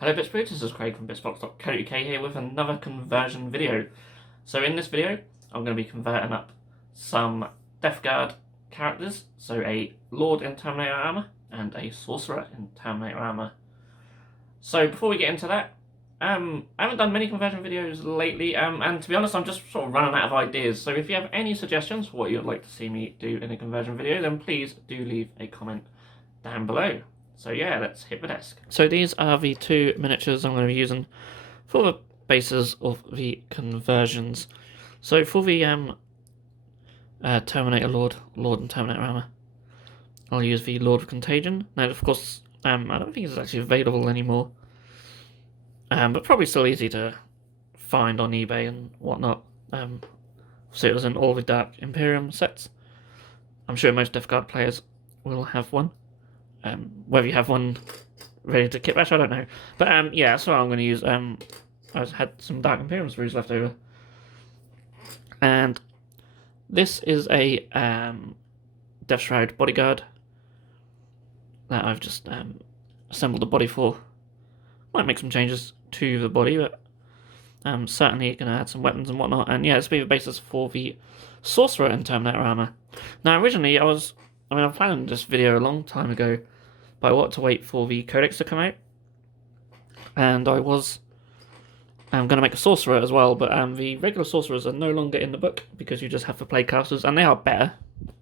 Hello Bitzbox, this is Craig from Bitzbox.co.uk here with another conversion video. So in this video, I'm going to be converting up some Death Guard characters, so a Lord in Terminator Armour and a Sorcerer in Terminator Armour. So before we get into that, I haven't done many conversion videos lately, and to be honest, I'm just sort of running out of ideas. So if you have any suggestions for what you'd like to see me do in a conversion video, then please do leave a comment down below. So yeah, let's hit the desk. So these are the two miniatures I'm going to be using for the bases of the conversions. So for the Terminator Lord and Terminator Armour, I'll use the Lord of Contagion. Now, of course, I don't think it's actually available anymore, but probably still easy to find on eBay and whatnot. So it was in all the Dark Imperium sets. I'm sure most Death Guard players will have one. Whether you have one ready to kit bash, I don't know. But yeah, that's what I'm going to use. I had some Dark Imperium sprues left over. And this is a Death Shroud bodyguard that I've just assembled the body for. Might make some changes to the body, but certainly going to add some weapons and whatnot. And yeah, this will be the basis for the Sorcerer in Terminator Armour. Now, originally, I planned this video a long time ago, but I wanted to wait for the codex to come out. And I was going to make a Sorcerer as well, but the regular Sorcerers are no longer in the book because you just have the Plaguecasters, and they are better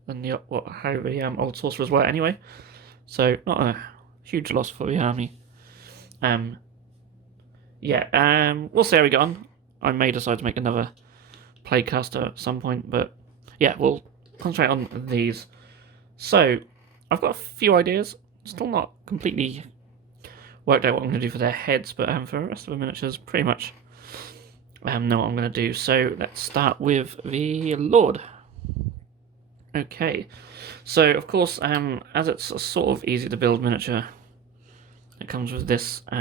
than how the old Sorcerers were anyway. So, not a huge loss for the army. Yeah, we'll see how we get on. I may decide to make another Plaguecaster at some point, but yeah, we'll concentrate on these. So, I've got a few ideas. Still not completely worked out what I'm going to do for their heads, but for the rest of the miniatures, pretty much know what I'm going to do. So, let's start with the Lord. Okay, so of course, as it's a sort of easy to build miniature, it comes with this. I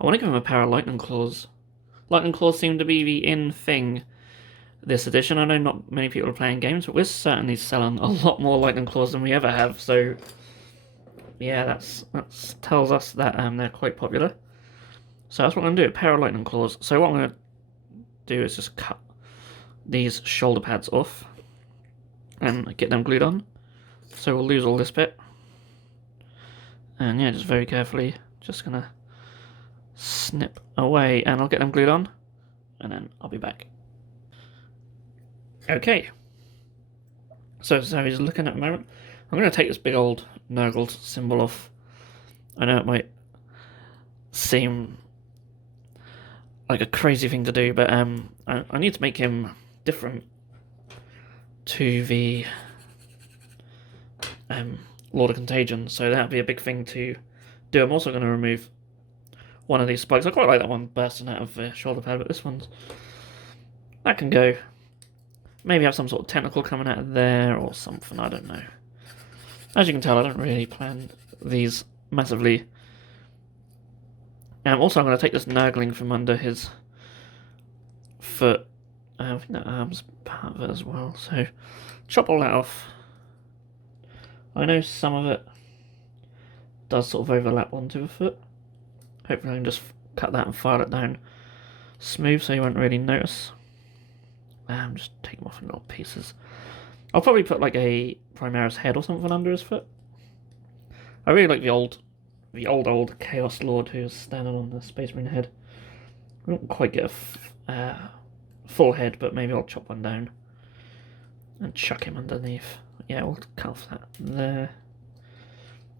want to give him a pair of Lightning Claws. Lightning Claws seem to be the in thing this edition. I know not many people are playing games, but we're certainly selling a lot more Lightning Claws than we ever have. So yeah, that tells us that they're quite popular. So that's what I'm going to do, a pair of Lightning Claws. So what I'm going to do is just cut these shoulder pads off and get them glued on. So we'll lose all this bit. And yeah, just very carefully, just going to snip away and I'll get them glued on. And then I'll be back. Okay. So he's looking at the moment. I'm going to take this big old Nurgle symbol off. I know it might seem like a crazy thing to do, but I need to make him different to the Lord of Contagion, so that'd be a big thing to do. I'm also going to remove one of these spikes. I quite like that one bursting out of the shoulder pad, but this one's... that can go. Maybe have some sort of tentacle coming out of there or something, I don't know. As you can tell, I don't really plan these massively. Also, I'm going to take this Nurgling from under his foot. I think that arm's part of it as well, so chop all that off. I know some of it does sort of overlap onto the foot. Hopefully I can just cut that and file it down smooth so you won't really notice. Just take them off in little pieces. I'll probably put like a Primaris head or something under his foot. I really like the old Chaos Lord who's standing on the Space Marine head. I don't quite get a full head, but maybe I'll chop one down and chuck him underneath. Yeah, we'll cut off that there.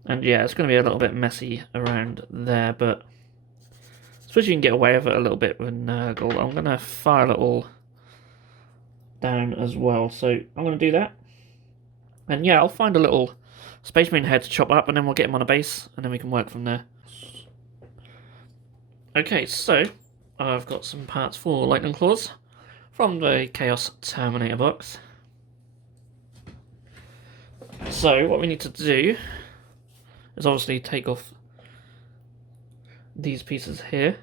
And yeah, it's going to be a little bit messy around there, but I suppose you can get away with it a little bit with Nurgle. I'm going to file it all down as well, so I'm going to do that. And yeah, I'll find a little Space Marine head to chop up, and then we'll get him on a base, and then we can work from there. Okay, so I've got some parts for Lightning Claws from the Chaos Terminator box. So what we need to do is obviously take off these pieces here,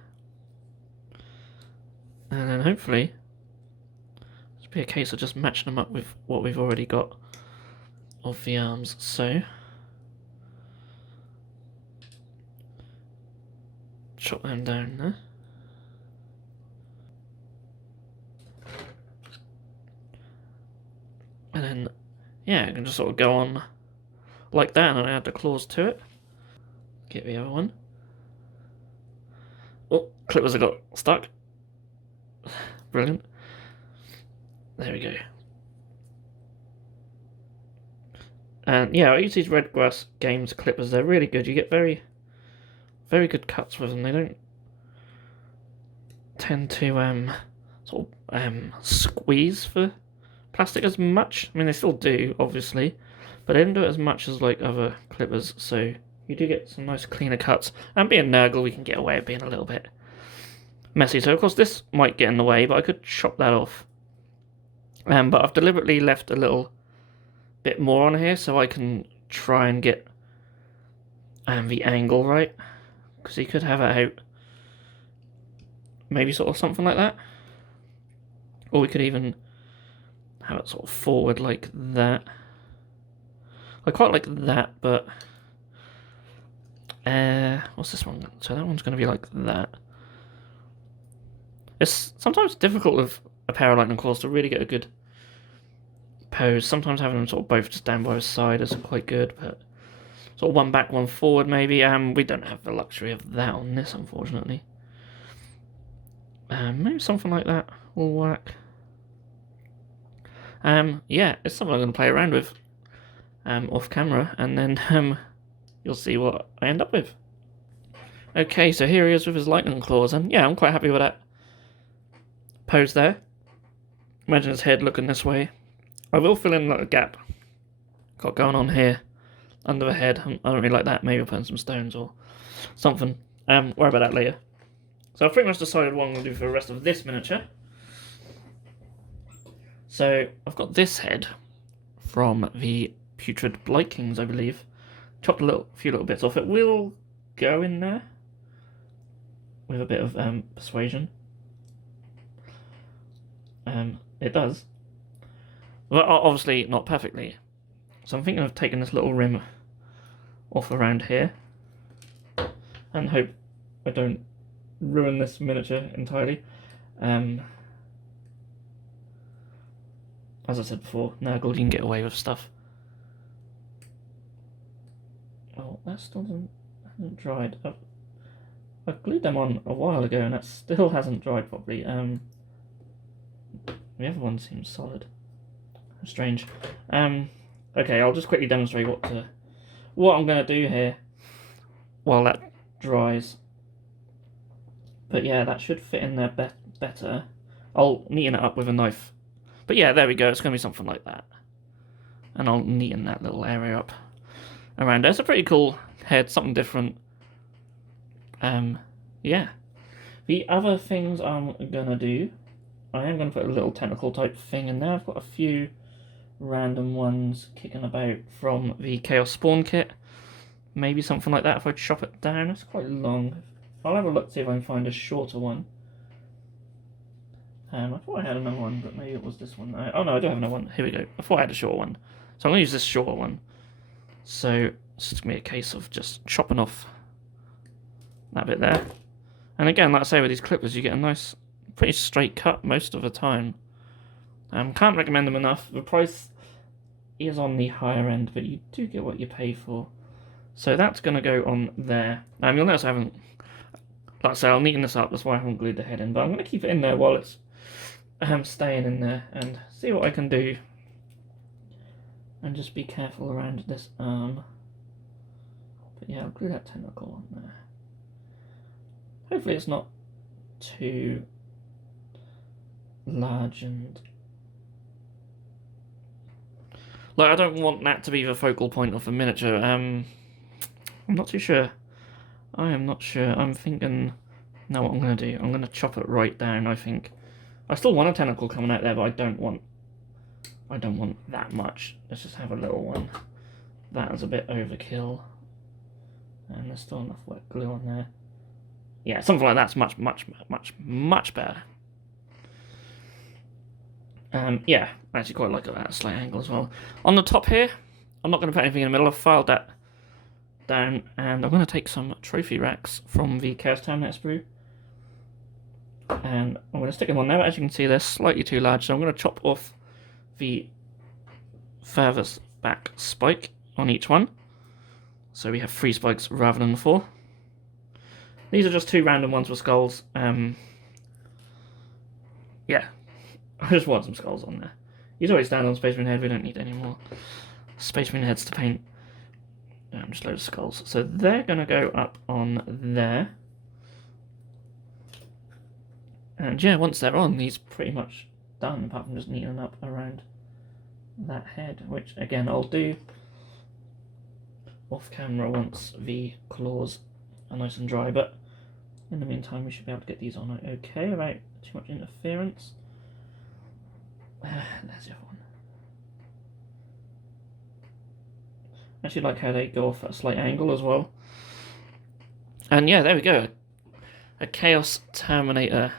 and then hopefully it'll be a case of just matching them up with what we've already got of the arms. So chop them down there. And then, yeah, I can just sort of go on like that, and I add the claws to it. Get the other one. Oh, clippers have got stuck. Brilliant. There we go. And yeah, I use these Red Grass Games clippers. They're really good. You get very, very good cuts with them. They don't tend to sort of squeeze for plastic as much. I mean, they still do, obviously, but they don't do it as much as like other clippers. So you do get some nice cleaner cuts. And being Nurgle, we can get away with being a little bit messy. So of course this might get in the way, but I could chop that off. But I've deliberately left a little bit more on here so I can try and get the angle right, because you could have it out maybe sort of something like that, or we could even have it sort of forward like that. I quite like that, but what's this one? So that one's going to be like that. It's sometimes difficult with a pair of lightning claws to really get a good pose. Sometimes having them sort of both just down by the side is quite good, but sort of one back, one forward maybe. We don't have the luxury of that on this, unfortunately. Maybe something like that will work. Yeah, it's something I'm going to play around with off camera, and then you'll see what I end up with. Okay, so here he is with his lightning claws, and yeah, I'm quite happy with that pose there. Imagine his head looking this way. I will fill in like a gap got going on here under the head. I don't really like that. Maybe I'll put in some stones or something. Worry about that later. So I've pretty much decided what I'm going to do for the rest of this miniature. So I've got this head from the Putrid Blight Kings, I believe. Chopped a few little bits off. It will go in there with a bit of persuasion. It does. Well, obviously not perfectly. So I'm thinking of taking this little rim off around here and hope I don't ruin this miniature entirely. As I said before, Nurgle, you can get away with stuff. Oh, that still hasn't dried. I glued them on a while ago and that still hasn't dried properly. The other one seems solid. Strange. Okay, I'll just quickly demonstrate what I'm going to do here while that dries. But yeah, that should fit in there better. I'll neaten it up with a knife. But yeah, there we go. It's going to be something like that. And I'll neaten that little area up around there. It's a pretty cool head, something different. Yeah. The other things I'm going to do, I am going to put a little tentacle type thing in there. I've got a few random ones kicking about from the Chaos Spawn kit. Maybe something like that if I chop it down. It's quite long. I'll have a look to see if I can find a shorter one. I thought I had another one, but maybe it was this one. Oh no, I do have another one. Here we go. I thought I had a short one. So I'm going to use this shorter one. So it's just going to be a case of just chopping off that bit there. And again, like I say, with these clippers, you get a nice, pretty straight cut most of the time. Can't recommend them enough. The price is on the higher end, but you do get what you pay for. So that's going to go on there. You'll notice I haven't, like I say, I'll neaten this up. That's why I haven't glued the head in. But I'm going to keep it in there while it's staying in there and see what I can do. And just be careful around this arm. But yeah, I'll glue that tentacle on there. Hopefully it's not too large and... Like, I don't want that to be the focal point of the miniature. I'm not too sure. I am not sure. I'm thinking... Now what I'm going to do, I'm going to chop it right down, I think. I still want a tentacle coming out there, but I don't want that much. Let's just have a little one. That is a bit overkill. And there's still enough wet glue on there. Yeah, something like that's much better. Yeah, I actually quite like it at a slight angle as well. On the top here, I'm not going to put anything in the middle. I've filed that down, and I'm going to take some trophy racks from the Chaos Terminator sprue, and I'm going to stick them on there. As you can see, they're slightly too large, so I'm going to chop off the furthest back spike on each one, so we have 3 spikes rather than 4. These are just 2 random ones with skulls. Yeah, I just want some skulls on there. He's already standing on Space Marine head, we don't need any more Space Marine heads to paint. Just loads of skulls. So they're going to go up on there. And yeah, once they're on, he's pretty much done, apart from just neatening up around that head, which again I'll do off camera once the claws are nice and dry, but in the meantime we should be able to get these on okay without too much interference. There's the other one. I actually like how they go off at a slight angle as well. And yeah, there we go. A Chaos Terminator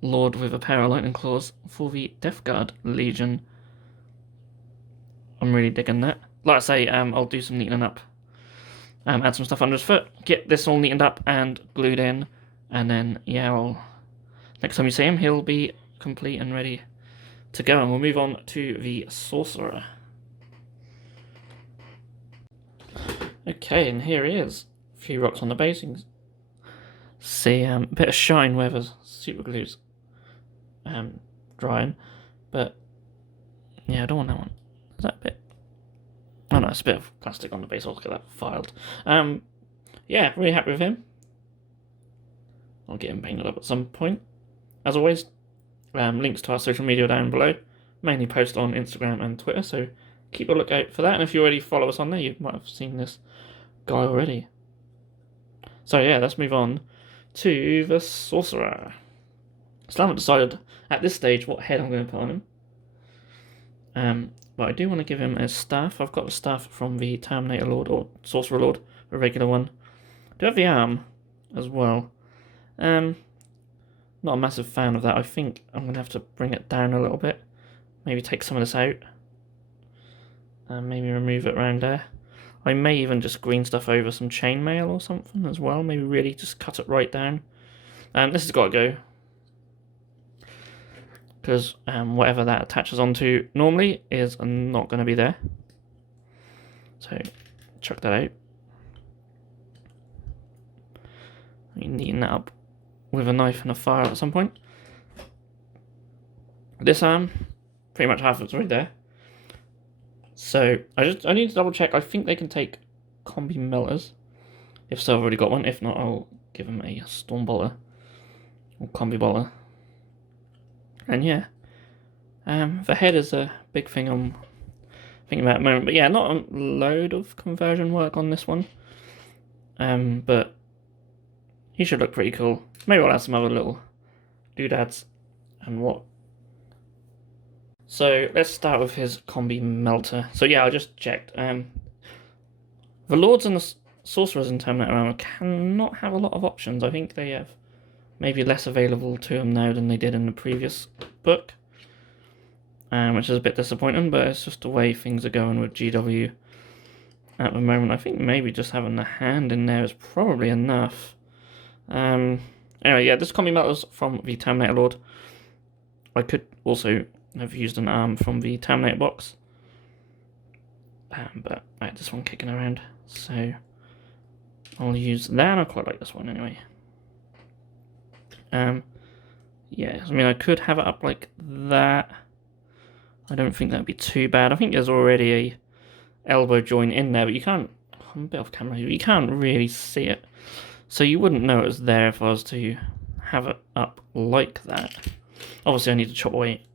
Lord with a pair of lightning claws for the Death Guard Legion. I'm really digging that. Like I say, I'll do some neatening up. Add some stuff under his foot, get this all neatened up and glued in, and then yeah, next time you see him, he'll be complete and ready to go. And we'll move on to the Sorcerer. Okay, and here he is. A few rocks on the base. You can see a bit of shine where the super glue's drying, but yeah, I don't want that one. Is that a bit? Oh no, it's a bit of plastic on the base. I'll get that filed. Yeah, really happy with him. I'll get him painted up at some point. As always, links to our social media down below. Mainly post on Instagram and Twitter, so keep a lookout for that. And if you already follow us on there, you might have seen this guy already. So yeah, let's move on to the Sorcerer. Still haven't decided at this stage what head I'm going to put on him. But I do want to give him a staff. I've got the staff from the Terminator Lord, or Sorcerer Lord, a regular one. I do have the arm as well. Not a massive fan of that. I think I'm going to have to bring it down a little bit. Maybe take some of this out. And maybe remove it around there. I may even just green stuff over some chainmail or something as well. Maybe really just cut it right down. This has got to go. Because whatever that attaches onto normally is not going to be there. So, chuck that out. You neaten that up with a knife and a file at some point. This arm, pretty much half of it's right there. So, I need to double check. I think they can take combi melters. If so, I've already got one. If not, I'll give them a storm bolter. Or combi bolter. And yeah, the head is a big thing I'm thinking about at the moment. But yeah, not a load of conversion work on this one. But he should look pretty cool. Maybe I'll add some other little doodads and what. So let's start with his combi melter. So yeah, I just checked. The Lords and the Sorcerers in Terminator Armour cannot have a lot of options. I think they have maybe less available to them now than they did in the previous book, which is a bit disappointing, but it's just the way things are going with GW at the moment. I think maybe just having the hand in there is probably enough. Anyway, yeah, this combi melter's from the Terminator Lord. I could also have used an arm from the Terminator box, but I had this one kicking around, so I'll use that. I quite like this one anyway. Yeah, I mean, I could have it up like that. I don't think that'd be too bad. I think there's already a elbow joint in there, but you can't, I'm a bit off camera here, but you can't really see it. So you wouldn't know it was there if I was to have it up like that. Obviously I need to chop away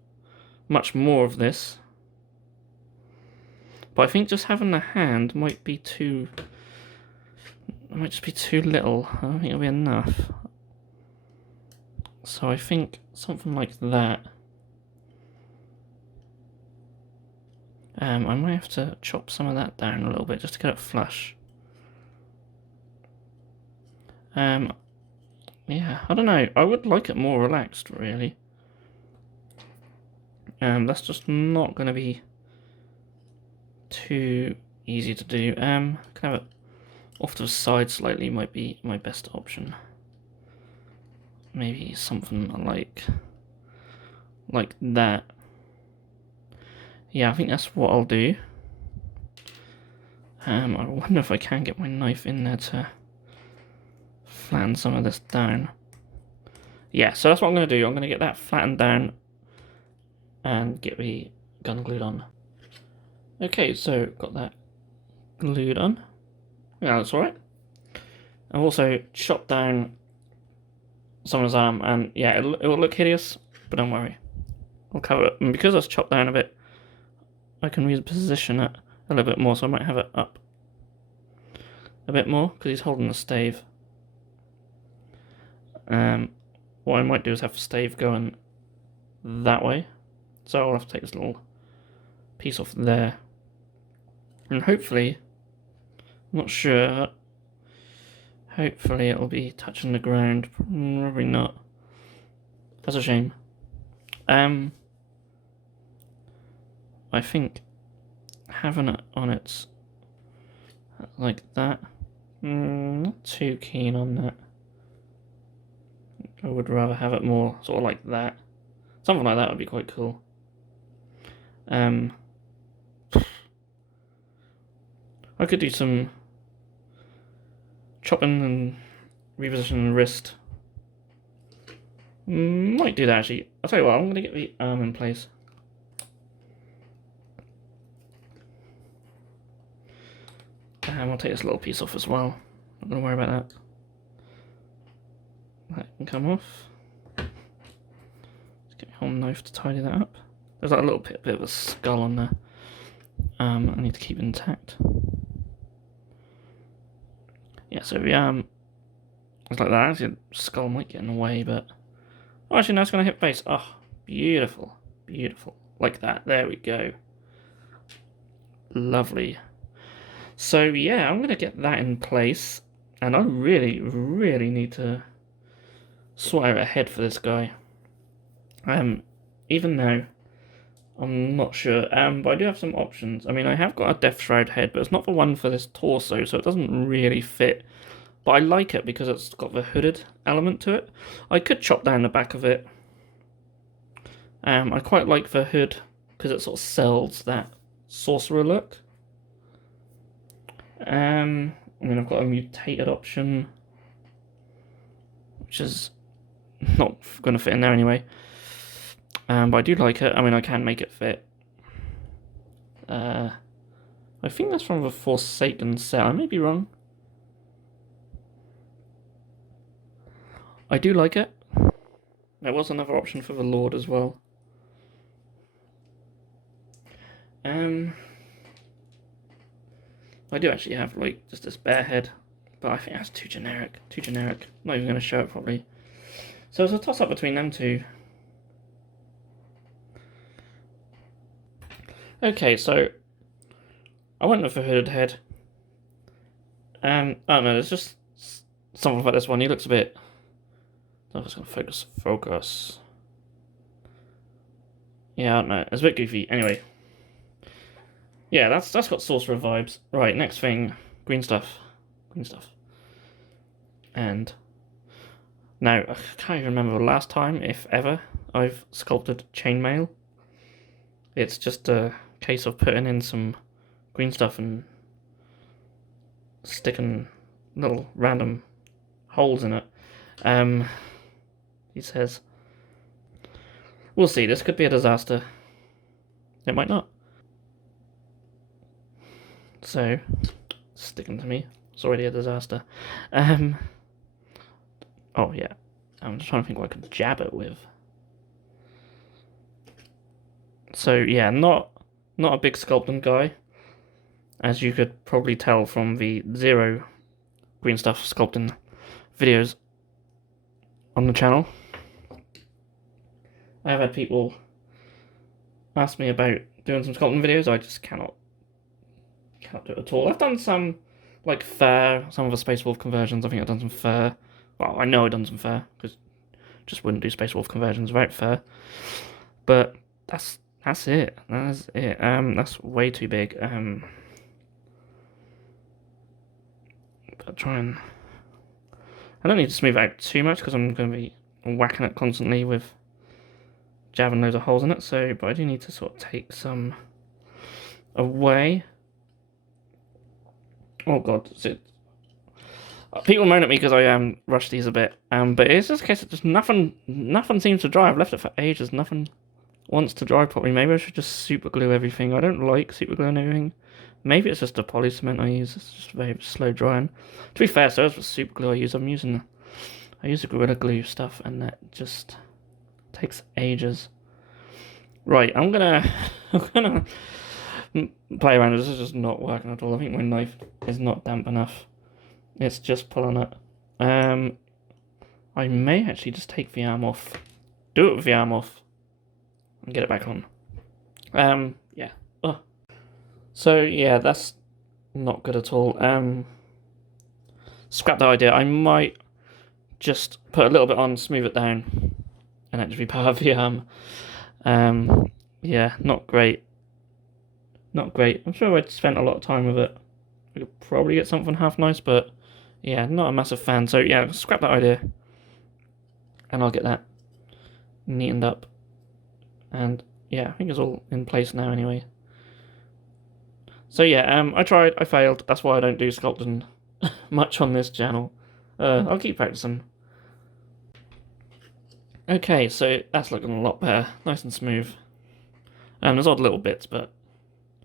much more of this. But I think just having the hand might be too, it might just be too little. I don't think it'll be enough. So I think something like that. I might have to chop some of that down a little bit just to get it flush. Yeah, I don't know. I would like it more relaxed, really. That's just not going to be too easy to do. Can I have it off to the side slightly might be my best option. Maybe something like that. Yeah, I think that's what I'll do. I wonder if I can get my knife in there to flatten some of this down. Yeah, so that's what I'm going to do. I'm going to get that flattened down and get the gun glued on. Okay, so got that glued on. Yeah, that's alright. I've also chopped down some of his arm, and yeah, it will look hideous, but don't worry. I'll cover it. And because it's chopped down a bit, I can reposition it a little bit more, so I might have it up a bit more, because he's holding the stave. What I might do is have the stave going that way, so I'll have to take this little piece off there, and hopefully, I'm not sure, hopefully it'll be touching the ground. Probably not. That's a shame. I think having it on its like that, not too keen on that. I would rather have it more sort of like that. Something like that would be quite cool. I could do some chopping and repositioning the wrist. Might do that actually. I'll tell you what, I'm going to get the arm in place. And I'll take this little piece off as well. Not going to worry about that. That can come off. Let's get my whole knife to tidy that up. There's like a little bit of a skull on there. I need to keep it intact. Yeah, so the arm is like that. Actually, the skull might get in the way, but oh, actually, now it's going to hit base. Oh, beautiful, beautiful, like that. There we go. Lovely. So yeah, I'm going to get that in place, and I really, really need to sort out a head for this guy. Even now, I'm not sure, but I do have some options. I mean, I have got a Death Shroud head, but it's not the one for this torso, so it doesn't really fit. But I like it because it's got the hooded element to it. I could chop down the back of it. I quite like the hood because it sort of sells that Sorcerer look. I mean, I've got a mutated option, which is not going to fit in there anyway. But I do like it. I mean, I can make it fit. I think that's from the Forsaken set. I may be wrong. I do like it. There was another option for the Lord as well. I do actually have like just this bare head, but I think that's too generic. Too generic. I'm not even going to show it properly. So it's a toss up between them two. Okay, so I went with a hooded head. I don't know, there's just something about this one. He looks a bit. I don't know if it's going to focus. Yeah, I don't know. It's a bit goofy. Anyway. Yeah, that's got Sorcerer vibes. Right, next thing. Green stuff. Green stuff. And now, I can't even remember the last time, if ever, I've sculpted chainmail. It's just a case of putting in some green stuff and sticking little random holes in it. He says, we'll see, this could be a disaster. It might not. So, sticking to me, it's already a disaster. Oh yeah, I'm just trying to think what I could jab it with. So yeah, not a big sculpting guy, as you could probably tell from the 0 green stuff sculpting videos on the channel. I have had people ask me about doing some sculpting videos. I just cannot do it at all. I've done some like fur, some of the Space Wolf conversions. I think I've done some fur. Well, I know I've done some fur because just wouldn't do Space Wolf conversions without fur. But that's it. That's it. That's way too big. try and... I don't need to smooth it out too much because I'm going to be whacking it constantly with jabbing loads of holes in it. So, but I do need to sort of take some away. Oh god, people moan at me because I rushed these a bit, but it's just a case of just nothing seems to dry. I've left it for ages, nothing wants to dry properly. Maybe I should just super glue everything. I don't like super gluing everything. Maybe it's just a poly cement I use. It's just very slow drying. To be fair, so as for super glue I use the Gorilla Glue stuff, and that just takes ages. Right, I'm gonna play around. This is just not working at all. I think my knife is not damp enough. It's just pulling it. I may actually just take the arm off. Do it with the arm off. And get it back on. Yeah. Oh. So, yeah, that's not good at all. Scrap that idea. I might just put a little bit on, smooth it down, and actually part of the arm. Yeah, not great. Not great. I'm sure I'd spent a lot of time with it. I could probably get something half nice, but yeah, not a massive fan. So yeah, scrap that idea. And I'll get that neatened up. And yeah, I think it's all in place now anyway. So yeah, I tried, I failed. That's why I don't do sculpting much on this channel. I'll keep practicing. Okay, so that's looking a lot better. Nice and smooth. There's odd little bits, but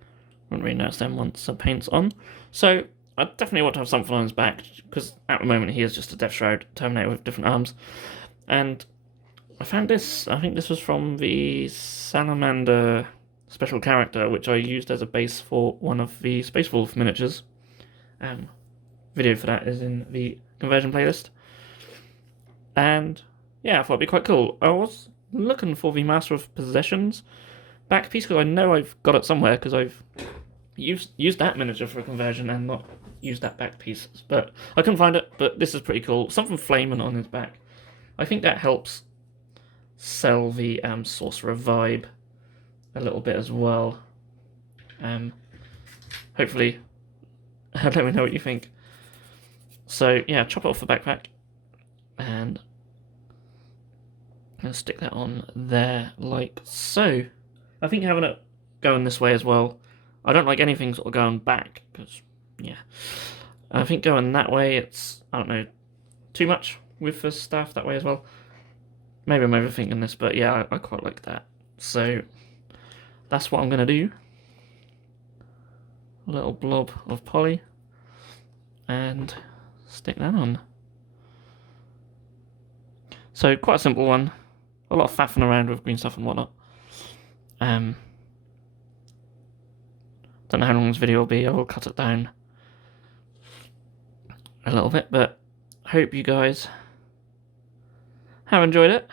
I wouldn't really notice them once the paint's on. So I definitely want to have something on his back, because at the moment he is just a Death Shroud Terminator with different arms. And I found this, I think this was from the Salamander special character, which I used as a base for one of the Space Wolf miniatures. Video for that is in the conversion playlist. And yeah, I thought it'd be quite cool. I was looking for the Master of Possessions back piece, because I know I've got it somewhere, because I've used that miniature for a conversion and not used that back piece. But I couldn't find it, but this is pretty cool. Something flaming on his back. I think that helps sell the Sorcerer vibe a little bit as well. Hopefully, let me know what you think. So yeah, chop it off the backpack, and I'm gonna stick that on there like so. I think having it going this way as well, I don't like anything sort of going back, because yeah, I think going that way, it's, I don't know, too much with the staff that way as well. Maybe I'm overthinking this, but yeah, I quite like that. So that's what I'm gonna do. A little blob of poly, and stick that on. So quite a simple one. A lot of faffing around with green stuff and whatnot. Don't know how long this video will be. I will cut it down a little bit, but hope you guys have enjoyed it.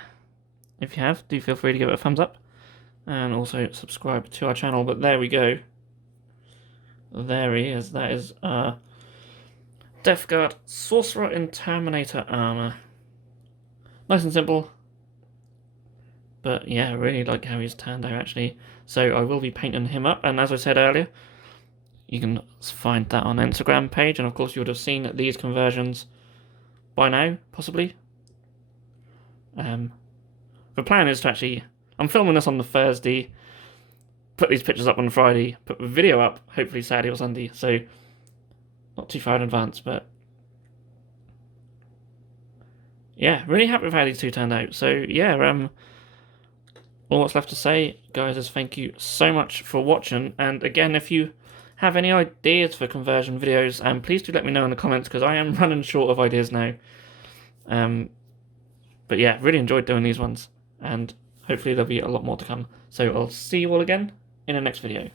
If you have, do feel free to give it a thumbs up, and also subscribe to our channel. But there we go. There he is. That is Death Guard Sorcerer in Terminator Armour. Nice and simple. But yeah, I really like how he's turned out actually. So I will be painting him up, and as I said earlier, you can find that on Instagram page, and of course you would have seen these conversions by now, possibly. The plan is to actually, I'm filming this on the Thursday, put these pictures up on Friday, put the video up hopefully Saturday or Sunday, so not too far in advance, but yeah, really happy with how these two turned out. So yeah, all that's left to say, guys, is thank you so much for watching. And again, if you have any ideas for conversion videos, please do let me know in the comments, because I am running short of ideas now. But yeah, really enjoyed doing these ones, and hopefully there'll be a lot more to come. So I'll see you all again in the next video.